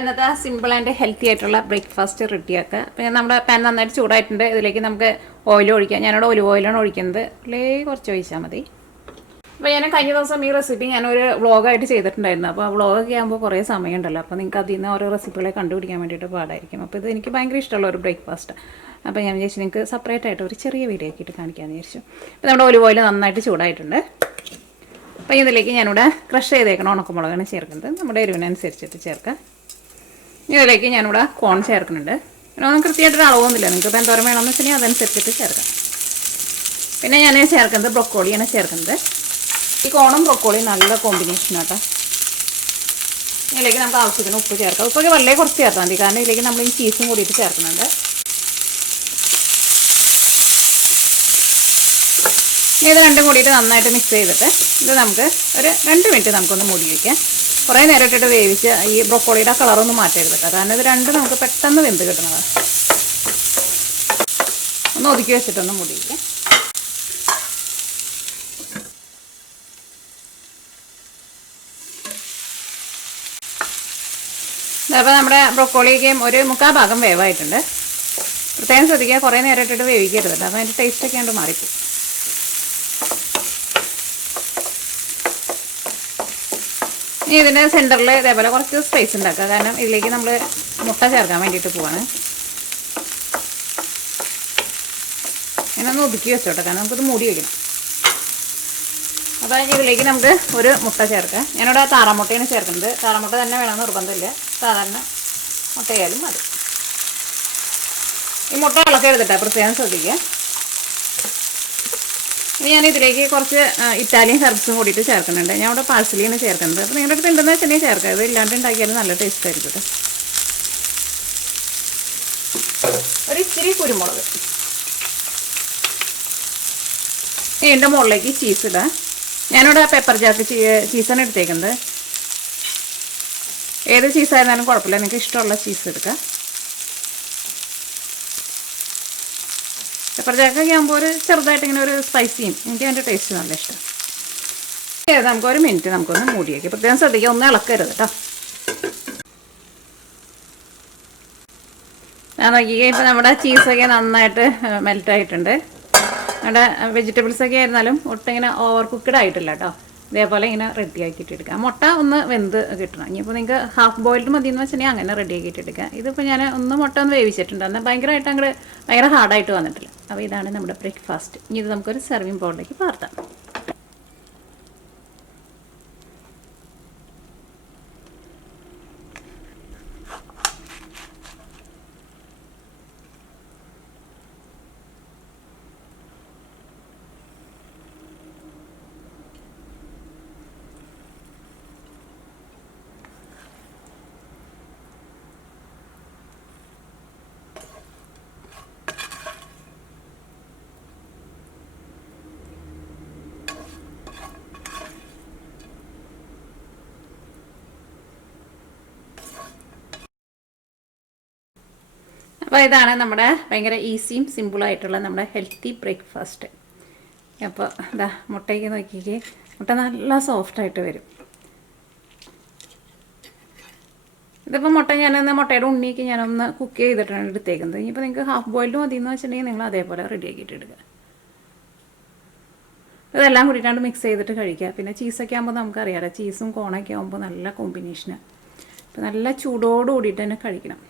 ഇന്നത്തെ simple and healthy ആയിട്ടുള്ള breakfast റെഡിയാക്കുക. പിന്നെ നമ്മുടെ പാൻ നന്നായിട്ട് ചൂടായിട്ടുണ്ട്. ഇതിലേക്ക് നമുക്ക് ഓയിൽ ഒഴിക്കാം. ഞാനിവിടെ ഒലിവ് ഓയിലാണ് ഒഴിക്കുന്നത്. കുറച്ച് ഒഴിച്ചാൽ മതി. അപ്പോൾ ഞാൻ കഴിഞ്ഞ ദിവസം ഈ റെസിപ്പി ഞാനൊരു വ്ളോഗായിട്ട് ചെയ്തിട്ടുണ്ടായിരുന്നു. അപ്പോൾ വ്ളോഗൊക്കെ ആകുമ്പോൾ കുറേ സമയമുണ്ടല്ലോ. അപ്പോൾ നിങ്ങൾക്ക് അതിൽ നിന്ന് ഓരോ റെസിപ്പികളെ കണ്ടുപിടിക്കാൻ വേണ്ടിയിട്ട് പാടായിരിക്കും. അപ്പോൾ ഇത് എനിക്ക് ഭയങ്കര ഇഷ്ടമുള്ള ഒരു ബ്രേക്ക്ഫാസ്റ്റ്. അപ്പോൾ ഞാൻ വിചാരിച്ചു നിങ്ങൾക്ക് സെപ്പറേറ്റ് ആയിട്ട് ഒരു ചെറിയ വീഡിയോ ആക്കിയിട്ട് കാണിക്കാമെന്ന് വിചാരിച്ചു. അപ്പോൾ നമ്മുടെ ഒലിവ് ഓയിൽ നന്നായിട്ട് ചൂടായിട്ടുണ്ട്. അപ്പോൾ ഇതിലേക്ക് ഞാനിവിടെ ക്രഷ് ചെയ്തേക്കണം ഉണക്കമുളകാണ് ചേർക്കുന്നത്. നമ്മുടെ എരിവിനനുസരിച്ചിട്ട് ചേർക്കാം. ഇതിലേക്ക് ഞാനിവിടെ കോൺ ചേർക്കുന്നുണ്ട്. പിന്നെ ഒന്നും കൃത്യമായിട്ടൊരു അളവൊന്നുമില്ല. നിങ്ങൾക്ക് എന്തോരം വേണമെന്ന് വെച്ചിട്ടുണ്ടെങ്കിൽ അതനുസരിച്ചിട്ട് ചേർക്കാം. പിന്നെ ഞാൻ ചേർക്കുന്നത് ബ്രൊക്കോളിയാണ് ചേർക്കുന്നത്. ഈ കോണും ബ്രൊക്കോളിയും നല്ല കോമ്പിനേഷനാട്ടോ. ഇതിലേക്ക് നമുക്ക് ആവശ്യത്തിന് ഉപ്പ് ചേർക്കാം. ഉപ്പൊക്കെ വളരെ കുറച്ച് ചേർത്താൽ മതി, കാരണം ഇതിലേക്ക് നമ്മൾ ഈ ചീസും കൂടിയിട്ട് ചേർക്കുന്നുണ്ട്. ഇത് രണ്ടും കൂടിയിട്ട് നന്നായിട്ട് മിക്സ് ചെയ്തിട്ട് ഇത് നമുക്ക് ഒരു 2 മിനിറ്റ് നമുക്കൊന്ന് മൂടി വയ്ക്കാം. കുറേ നേരം ഇട്ടിട്ട് വേവിച്ച് ഈ ബ്രൊക്കോളിയുടെ കളറൊന്നും മാറ്റരുത് കേട്ടോ, കാരണം ഇത് രണ്ടും നമുക്ക് പെട്ടെന്ന് വെന്ത് കിട്ടുന്നതാണ്. ഒന്ന് ഒതുക്കി വെച്ചിട്ടൊന്ന് മൂടി വയ്ക്കാം. അപ്പോൾ നമ്മുടെ ബ്രൊക്കോളിക്കും ഒരു 1/4 ഭാഗം വേവായിട്ടുണ്ട്. പ്രത്യേകം ശ്രദ്ധിക്കുക, കുറേ നേരം ഇട്ടിട്ട് വേവിക്കരുത് കേട്ടോ, അപ്പോൾ അതിൻ്റെ ടേസ്റ്റൊക്കെ ഉണ്ട് മാറിപ്പോകും. ഇനി ഇതിൻ്റെ സെൻറ്ററിൽ ഇതേപോലെ കുറച്ച് സ്പേസ് ഉണ്ടാക്കുക, കാരണം ഇതിലേക്ക് നമ്മൾ മുട്ട ചേർക്കാൻ വേണ്ടിയിട്ട് പോവാണ്. ഇങ്ങനെ ഒന്ന് ഒതുക്കി വെച്ചോട്ടെ, കാരണം നമുക്കിത് മൂടി വയ്ക്കണം. അപ്പോൾ ഇതിലേക്ക് നമുക്ക് ഒരു മുട്ട ചേർക്കാം. ഞാനിവിടെ താറാമുട്ടയാണ് ചേർക്കുന്നത്. താറാമുട്ട തന്നെ വേണമെന്ന് നിർബന്ധമില്ല, സാധാരണ മുട്ടയായാലും മതി. ഈ മുട്ട ഇളക്കി എടുത്തിട്ടാണ് പ്രത്യേകം ശ്രദ്ധിക്കുക. ഇനി ഞാൻ ഇതിലേക്ക് കുറച്ച് ഇറ്റാലിയൻ ഹെർബ്സും കൂടിയിട്ട് ചേർക്കുന്നുണ്ട്. ഞാൻ ഇവിടെ പാഴ്സലിയാണ് ചേർക്കുന്നത്. അപ്പോൾ നിങ്ങളുടെ അടുത്ത് ഉണ്ടെന്ന് വെച്ചിട്ടുണ്ടെങ്കിൽ ചേർക്കുക. ഇത് ഇല്ലാണ്ട് ഉണ്ടാക്കിയാലും നല്ല ടേസ്റ്റ് ആയിരിക്കും കേട്ടോ. ഒരു ഇച്ചിരി കുരുമുളക്. ഇതിൻ്റെ മുകളിലേക്ക് ചീസ് ഇടാം. ഞാനിവിടെ പെപ്പർ ജാക്ക് ചീസാണ് എടുത്തേക്കുന്നത്. ഏത് ചീസായിരുന്നാലും കുഴപ്പമില്ല, നിങ്ങൾക്ക് ഇഷ്ടമുള്ള ചീസ് എടുക്കുക. പെപ്പർ ജാക്കൊക്കെ ആകുമ്പോൾ ഒരു ചെറുതായിട്ട് ഇങ്ങനെ ഒരു സ്പൈസിയും, എനിക്ക് അതിൻ്റെ ടേസ്റ്റ് നല്ല ഇഷ്ടം. നമുക്ക് 1 മിനിറ്റ് നമുക്കൊന്ന് മൂടി വയ്ക്കാം. പ്രത്യേകം ശ്രദ്ധിക്കുക, ഒന്നും ഇളക്കരുത് കേട്ടോ. ഞാൻ നോക്കിക്കുക, ഇപ്പോൾ നമ്മുടെ ചീസൊക്കെ നന്നായിട്ട് മെൽറ്റായിട്ടുണ്ട്. നമ്മുടെ വെജിറ്റബിൾസൊക്കെ ആയിരുന്നാലും ഒട്ടും ഇങ്ങനെ ഓവർ കുക്ക്ഡ് ആയിട്ടില്ല കേട്ടോ. ഇതേപോലെ ഇങ്ങനെ റെഡി ആക്കിയിട്ട് എടുക്കുക. മുട്ട ഒന്ന് വെന്ത് കിട്ടണം. ഇനിയിപ്പോൾ നിങ്ങൾക്ക് ഹാഫ് ബോയിൽഡ് മതി എന്ന് വെച്ചിട്ടുണ്ടെങ്കിൽ അങ്ങനെ റെഡി ആക്കിയിട്ട് എടുക്കുക. ഇതിപ്പോൾ ഞാൻ മുട്ട ഒന്ന് വേവിച്ചിട്ടുണ്ട്, എന്നാൽ ഭയങ്കരമായിട്ട് അങ്ങോട്ട് ഭയങ്കര ഹാർഡായിട്ട് വന്നിട്ടില്ല. അപ്പോൾ ഇതാണ് നമ്മുടെ ബ്രേക്ക്ഫാസ്റ്റ്. ഇനി ഇത് നമുക്കൊരു സെർവിങ് ബൗളിലേക്ക് പാർത്താം. അപ്പോൾ ഇതാണ് നമ്മുടെ ഭയങ്കര ഈസിയും സിമ്പിളായിട്ടുള്ള നമ്മുടെ ഹെൽത്തി ബ്രേക്ക്ഫാസ്റ്റ്. അപ്പോൾ ഇതാ മുട്ടയ്ക്ക് നോക്കിക്കേ, മുട്ട നല്ല സോഫ്റ്റായിട്ട് വരും. ഇതിപ്പോൾ മുട്ടയുടെ ഉണ്ണിക്ക് ഞാനൊന്ന് കുക്ക് ചെയ്തിട്ടാണ് എടുത്തേക്കുന്നത്. ഇനിയിപ്പോൾ നിങ്ങൾക്ക് ഹാഫ് ബോയിൽഡ് മതി എന്ന് വെച്ചിട്ടുണ്ടെങ്കിൽ നിങ്ങൾ അതേപോലെ റെഡിയാക്കിയിട്ട് എടുക്കുക. ഇതെല്ലാം കൂടിയിട്ടാണ്ട് മിക്സ് ചെയ്തിട്ട് കഴിക്കുക. പിന്നെ ചീസൊക്കെ ആകുമ്പോൾ നമുക്കറിയാമല്ലോ, ചീസും കോണൊക്കെ ആകുമ്പോൾ നല്ല കോമ്പിനേഷനാണ്. അപ്പോൾ നല്ല ചൂടോട് കൂടിയിട്ട് തന്നെ കഴിക്കണം.